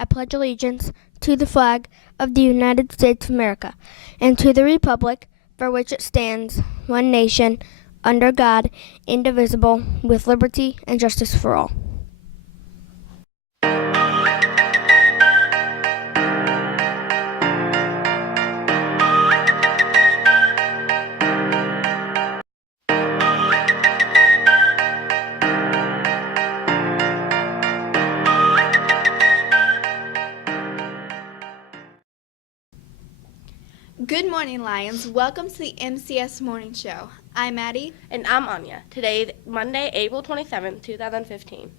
I pledge allegiance to the flag of the United States of America and to the republic for which it stands, one nation, under God, indivisible, with liberty and justice for all. Good morning, Lions. Welcome to the MCS Morning Show. I'm Addie. And I'm Anya. Today is Monday, April 27, 2015.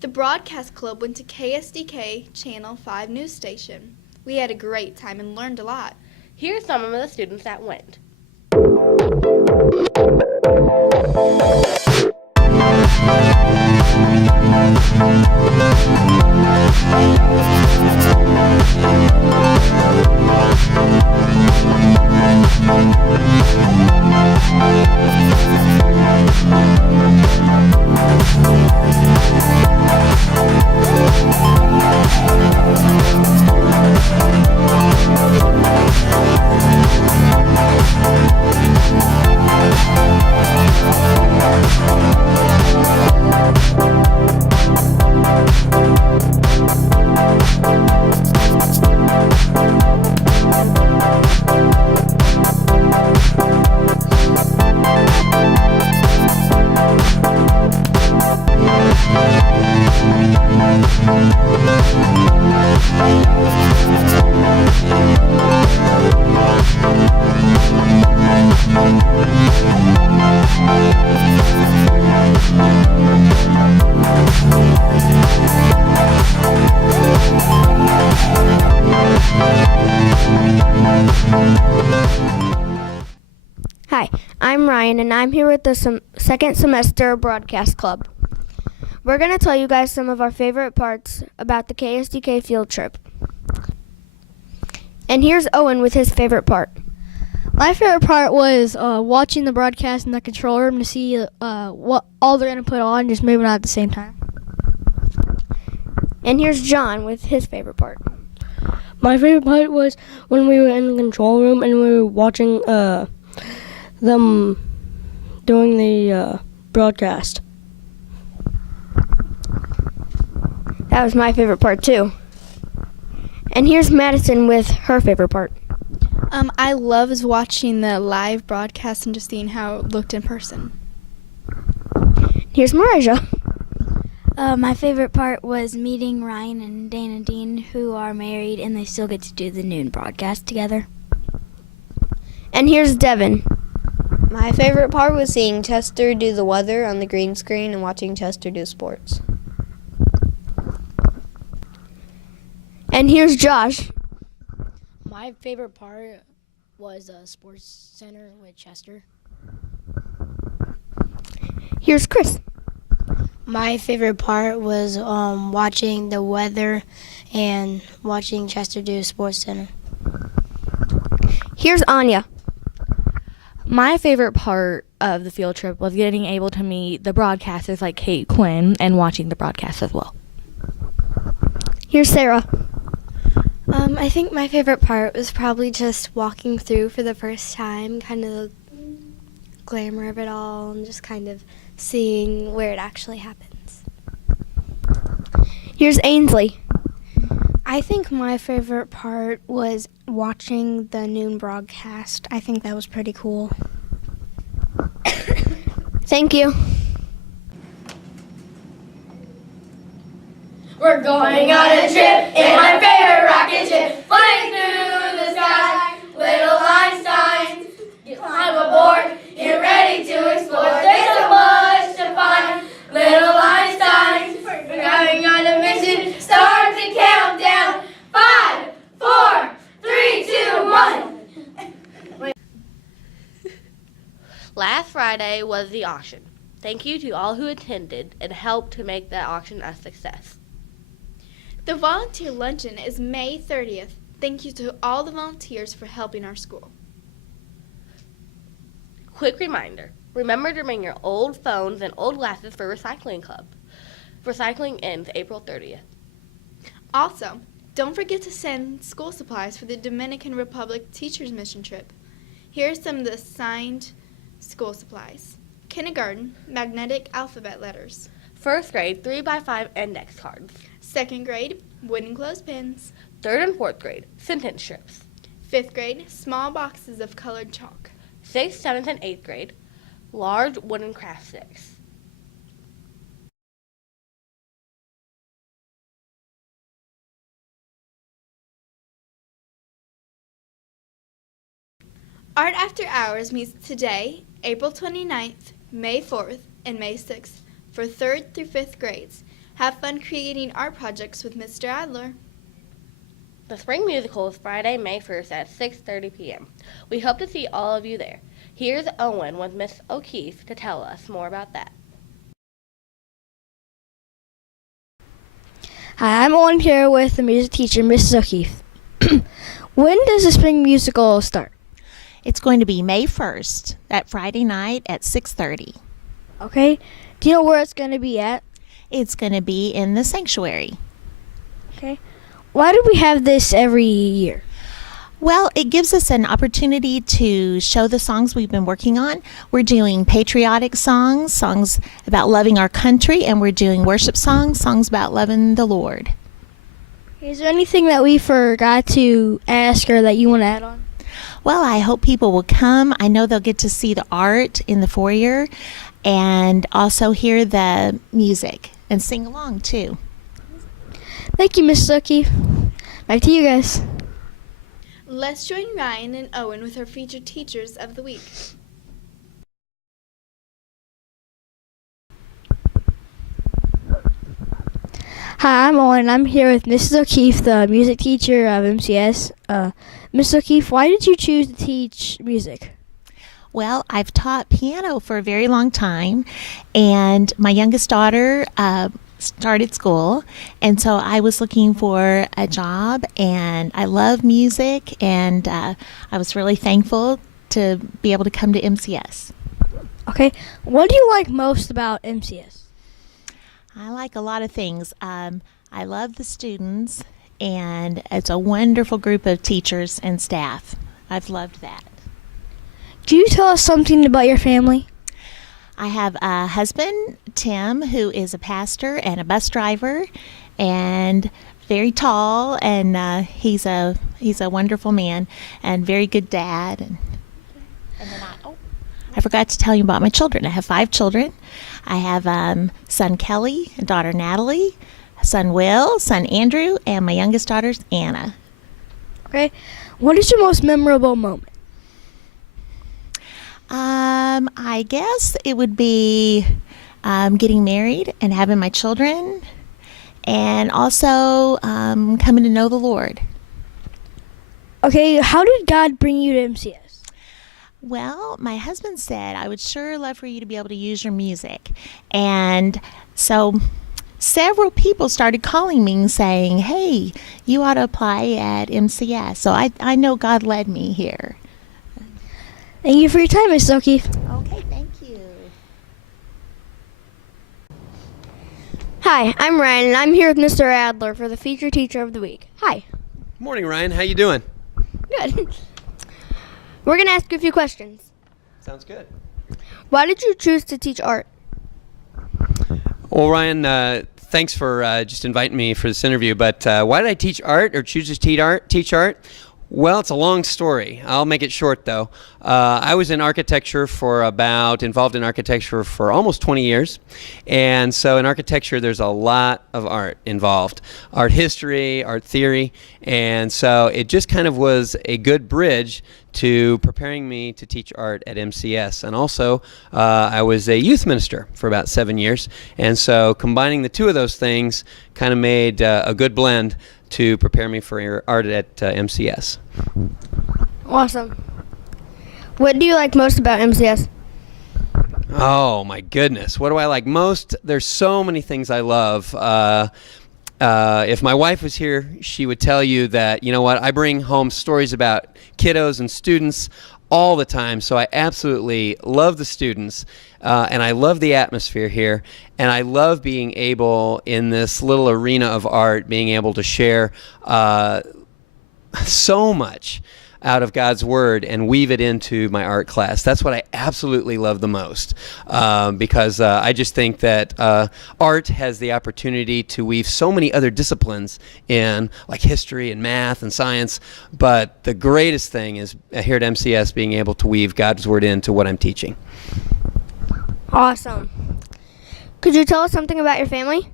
The Broadcast Club went to KSDK Channel 5 news station. We had a great time and learned a lot. Here are some of the students that went. Hi, I'm Ryan, and I'm here with the second semester Broadcast Club. We're going to tell you guys some of our favorite parts about the KSDK field trip. And here's Owen with his favorite part. My favorite part was watching the broadcast in the control room to see what all they're going to put on, just maybe not at the same time. And here's John with his favorite part. My favorite part was when we were in the control room and we were watching them doing the broadcast. That was my favorite part too. And here's Madison with her favorite part. I loved watching the live broadcast and just seeing how it looked in person. Here's Marija. My favorite part was meeting Ryan and Dana Dean, who are married, and they still get to do the noon broadcast together. And here's Devin. My favorite part was seeing Chester do the weather on the green screen and watching Chester do sports. And here's Josh. My favorite part was Sports Center with Chester. Here's Chris. My favorite part was watching the weather and watching Chester do Sports Center. Here's Anya. My favorite part of the field trip was getting able to meet the broadcasters like Kate Quinn and watching the broadcast as well. Here's Sarah. I think my favorite part was probably just walking through for the first time, kind of the glamour of it all, and just kind of seeing where it actually happens. Here's Ainsley. I think my favorite part was watching the noon broadcast. I think that was pretty cool. Thank you. We're going on a trip in my favorite rocket ship, flying through the sky. Little Einsteins, climb aboard, get ready to explore. There's so much to find. Little Einsteins, we're going on a mission. Start the countdown. 5, 4, 3, 2, 1. Last Friday was the auction. Thank you to all who attended and helped to make that auction a success. The volunteer luncheon is May 30th. Thank you to all the volunteers for helping our school. Quick reminder, remember to bring your old phones and old glasses for Recycling Club. Recycling ends April 30th. Also, Don't forget to send school supplies for the Dominican Republic Teachers Mission trip. Here are some of the signed school supplies. Kindergarten, magnetic alphabet letters. First grade, 3x5 index cards. Second grade, wooden clothespins. Third and fourth grade, sentence strips. Fifth grade, small boxes of colored chalk. Sixth, seventh, and eighth grade, large wooden craft sticks. Art After Hours meets today, April 29th, May 4th, and May 6th for 3rd through 5th grades. Have fun creating art projects with Mr. Adler. The spring musical is Friday, May 1st at 6:30 p.m. We hope to see all of you there. Here's Owen with Miss O'Keefe to tell us more about that. Hi, I'm Owen here with the music teacher, Mrs. O'Keefe. When does the spring musical start? It's going to be May 1st, that Friday night at 6:30. Okay. Do you know where it's going to be at? It's going to be in the sanctuary. Okay. Why do we have this every year? Well, it gives us an opportunity to show the songs we've been working on. We're doing patriotic songs, songs about loving our country, and we're doing worship songs, songs about loving the Lord. Is there anything that we forgot to ask or that you want to add on? Well, I hope people will come. I know they'll get to see the art in the foyer and also hear the music and sing along too. Thank you, Miss O'Keefe. Back to you guys. Let's join Ryan and Owen with our featured teachers of the week. Hi, I'm Owen. I'm here with Mrs. O'Keefe, the music teacher of MCS. Miss O'Keefe, why did you choose to teach music? Well, I've taught piano for a very long time, and my youngest daughter started school, and so I was looking for a job, and I love music, and I was really thankful to be able to come to MCS. Okay, what do you like most about MCS? I like a lot of things. I love the students, and it's a wonderful group of teachers and staff. I've loved that. Can you tell us something about your family? I have a husband, Tim, who is a pastor and a bus driver, and very tall, and he's a wonderful man and very good dad. And then I forgot to tell you about my children. I have 5 children. I have son Kelly, daughter Natalie, son Will, son Andrew, and my youngest daughter's Anna. Okay, what is your most memorable moment? I guess it would be getting married and having my children, and also coming to know the Lord. Okay, how did God bring you to MCS? Well, my husband said, I would sure love for you to be able to use your music. And so several people started calling me and saying, hey, you ought to apply at MCS. So I know God led me here. Thank you for your time, Miss O'Keefe. Okay, thank you. Hi, I'm Ryan, and I'm here with Mr. Adler for the featured teacher of the week. Hi. Morning, Ryan. How you doing? Good. We're going to ask you a few questions. Sounds good. Why did you choose to teach art? Well, Ryan, thanks for just inviting me for this interview. But why did I teach art or choose to teach art? Well, it's a long story. I'll make it short, though. I was in architecture involved in architecture for almost 20 years. And so in architecture, there's a lot of art involved. Art history, art theory. And so it just kind of was a good bridge to preparing me to teach art at MCS. And also, I was a youth minister for about 7 years. And so combining the two of those things kind of made a good blend to prepare me for art at MCS. Awesome. What do you like most about MCS? Oh my goodness, what do I like most? There's so many things I love. If my wife was here, she would tell you that, you know what, I bring home stories about kiddos and students all the time. So I absolutely love the students, and I love the atmosphere here, and I love being able, in this little arena of art, being able to share so much out of God's Word and weave it into my art class. That's what I absolutely love the most, because I just think that art has the opportunity to weave so many other disciplines in, like history and math and science, but the greatest thing is here at MCS being able to weave God's Word into what I'm teaching. Awesome. Could you tell us something about your family?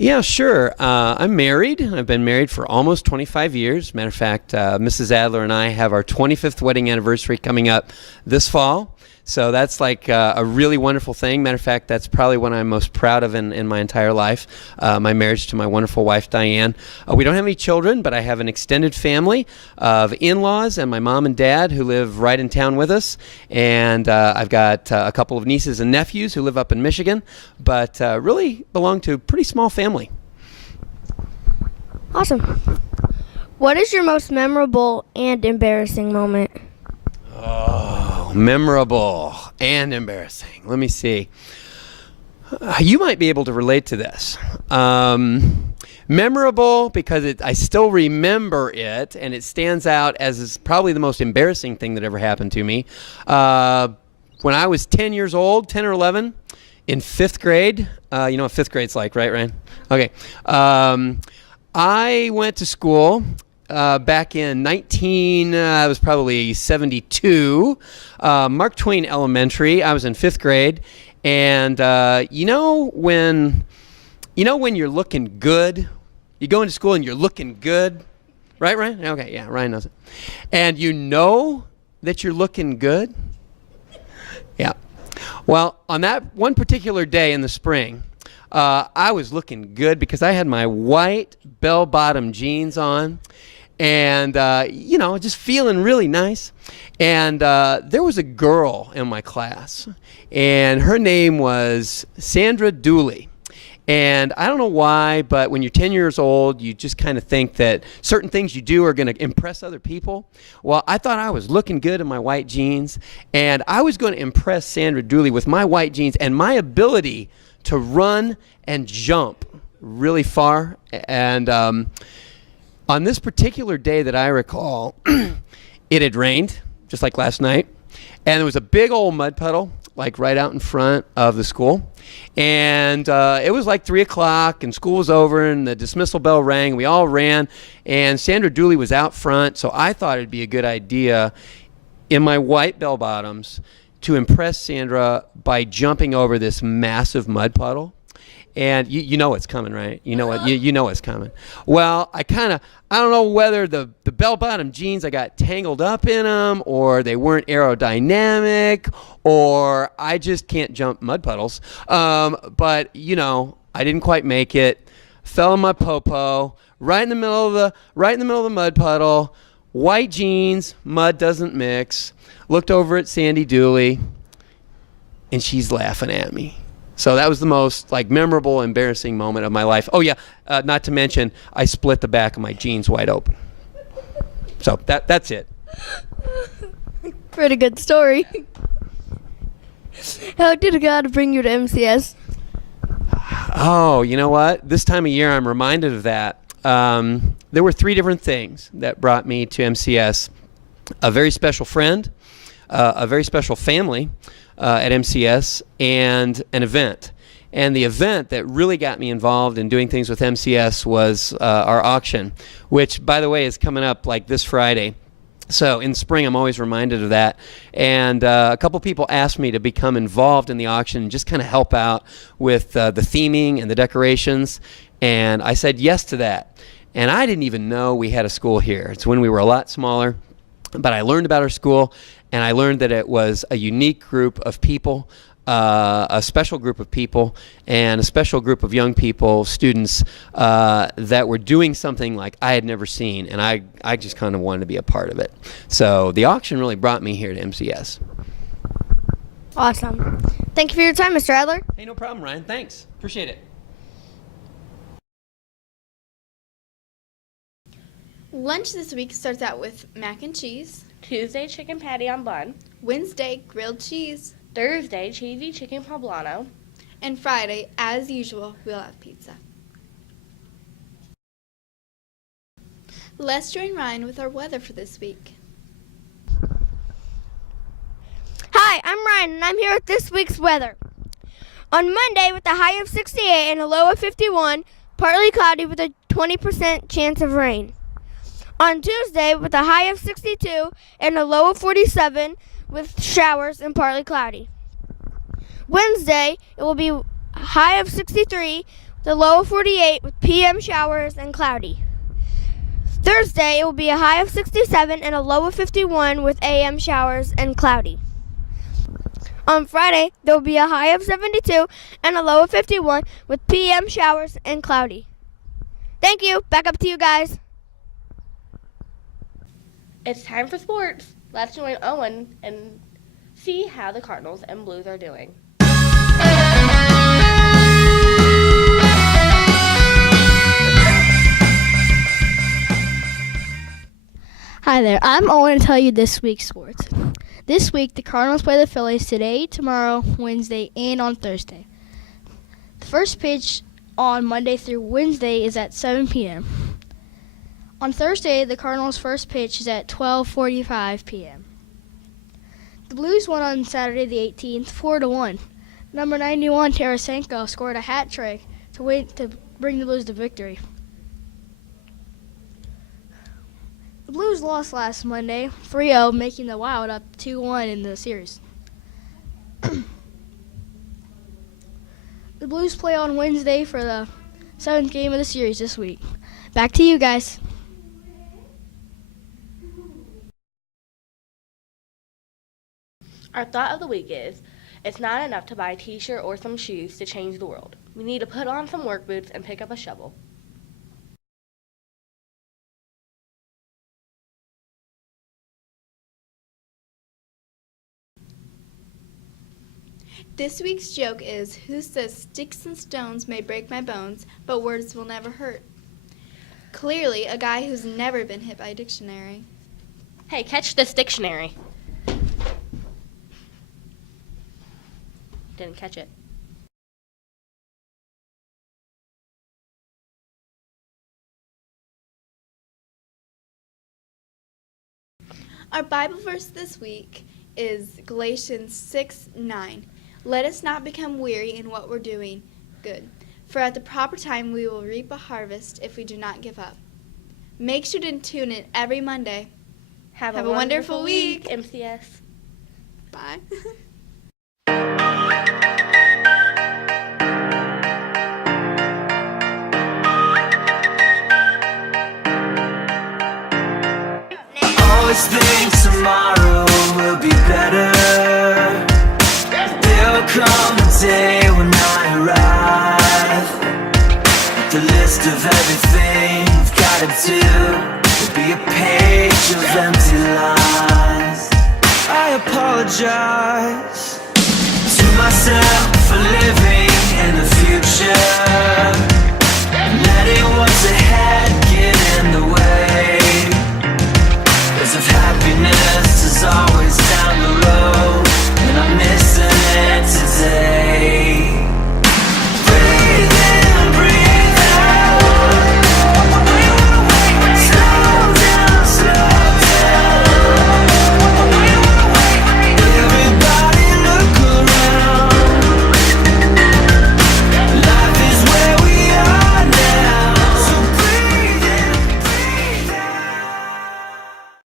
Yeah, sure. I'm married. I've been married for almost 25 years. Matter of fact, Mrs. Adler and I have our 25th wedding anniversary coming up this fall. So that's like a really wonderful thing. Matter of fact, that's probably what I'm most proud of in my entire life, my marriage to my wonderful wife, Diane. We don't have any children, but I have an extended family of in-laws and my mom and dad who live right in town with us. And I've got a couple of nieces and nephews who live up in Michigan, but really belong to a pretty small family. Awesome. What is your most memorable and embarrassing moment? Oh, memorable and embarrassing. Let me see. You might be able to relate to this. Memorable because I still remember it, and it stands out as is probably the most embarrassing thing that ever happened to me. When I was 10 years old, 10 or 11, in 5th grade, you know what 5th grade's like, right, Ryan? Okay. I went to school back in I was probably 72, Mark Twain Elementary. I was in 5th grade, and you know when you're looking good, you go into school and you're looking good, right, Ryan? Okay, yeah, Ryan knows it. And you know that you're looking good. Yeah. Well, on that one particular day in the spring, I was looking good because I had my white bell-bottom jeans on. And, just feeling really nice. And there was a girl in my class, and her name was Sandra Dooley. And I don't know why, but when you're 10 years old, you just kind of think that certain things you do are going to impress other people. Well, I thought I was looking good in my white jeans, and I was going to impress Sandra Dooley with my white jeans and my ability to run and jump really far. And on this particular day that I recall, it had rained, just like last night, and there was a big old mud puddle, like right out in front of the school. And it was like 3 o'clock, and school was over, and the dismissal bell rang. We all ran, and Sandra Dooley was out front, so I thought it'd be a good idea in my white bell bottoms to impress Sandra by jumping over this massive mud puddle. And you know what's coming, right? You know what? You know what's coming. Well, I don't know whether the bell-bottom jeans, I got tangled up in them, or they weren't aerodynamic, or I just can't jump mud puddles. But I didn't quite make it. Fell in my popo right in the middle of the mud puddle. White jeans, mud doesn't mix. Looked over at Sandy Dooley, and she's laughing at me. So that was the most memorable, embarrassing moment of my life. Oh yeah, not to mention I split the back of my jeans wide open. So that's it. Pretty good story. How did God bring you to MCS? Oh, you know what? This time of year I'm reminded of that. There were 3 different things that brought me to MCS. A very special friend, a very special family, at MCS, and an event. And the event that really got me involved in doing things with MCS was our auction, which, by the way, is coming up this Friday. So in spring, I'm always reminded of that. And a couple people asked me to become involved in the auction and just kind of help out with the theming and the decorations. And I said yes to that. And I didn't even know we had a school here. It's when we were a lot smaller. But I learned about our school, and I learned that it was a unique group of people, a special group of people, and a special group of young people, students, that were doing something like I had never seen, and I just kind of wanted to be a part of it. So the auction really brought me here to MCS. Awesome. Thank you for your time, Mr. Adler. Hey, no problem, Ryan. Thanks. Appreciate it. Lunch this week starts out with mac and cheese, Tuesday, chicken patty on bun. Wednesday, grilled cheese. Thursday, cheesy chicken poblano. And Friday, as usual, we'll have pizza. Let's join Ryan with our weather for this week. Hi, I'm Ryan, and I'm here with this week's weather. On Monday, with a high of 68 and a low of 51, partly cloudy with a 20% chance of rain. On Tuesday, with a high of 62 and a low of 47, with showers and partly cloudy. Wednesday, it will be a high of 63, with a low of 48, with PM showers and cloudy. Thursday, it will be a high of 67 and a low of 51, with AM showers and cloudy. On Friday, there will be a high of 72 and a low of 51 with PM showers and cloudy. Thank you. Back up to you guys. It's time for sports. Let's join Owen and see how the Cardinals and Blues are doing. Hi there, I'm Owen to tell you this week's sports. This week, the Cardinals play the Phillies today, tomorrow, Wednesday, and on Thursday. The first pitch on Monday through Wednesday is at 7 p.m. On Thursday, the Cardinals' first pitch is at 12:45 p.m. The Blues won on Saturday the 18th, 4-1. Number 91, Tarasenko, scored a hat trick to bring the Blues to victory. The Blues lost last Monday, 3-0, making the Wild up 2-1 in the series. The Blues play on Wednesday for the 7th game of the series this week. Back to you guys. Our thought of the week is, it's not enough to buy a t-shirt or some shoes to change the world. We need to put on some work boots and pick up a shovel. This week's joke is, who says sticks and stones may break my bones, but words will never hurt? Clearly, a guy who's never been hit by a dictionary. Hey, catch this dictionary. Didn't catch it. Our Bible verse this week is Galatians 6:9. Let us not become weary in what we're doing good, for at the proper time we will reap a harvest if we do not give up. Make sure to tune in every Monday. Have a wonderful week, MCS. Bye. Always think tomorrow will be better. There'll come a day when I arrive. The list of everything you've gotta do will be a page of empty lines. I apologize to myself for living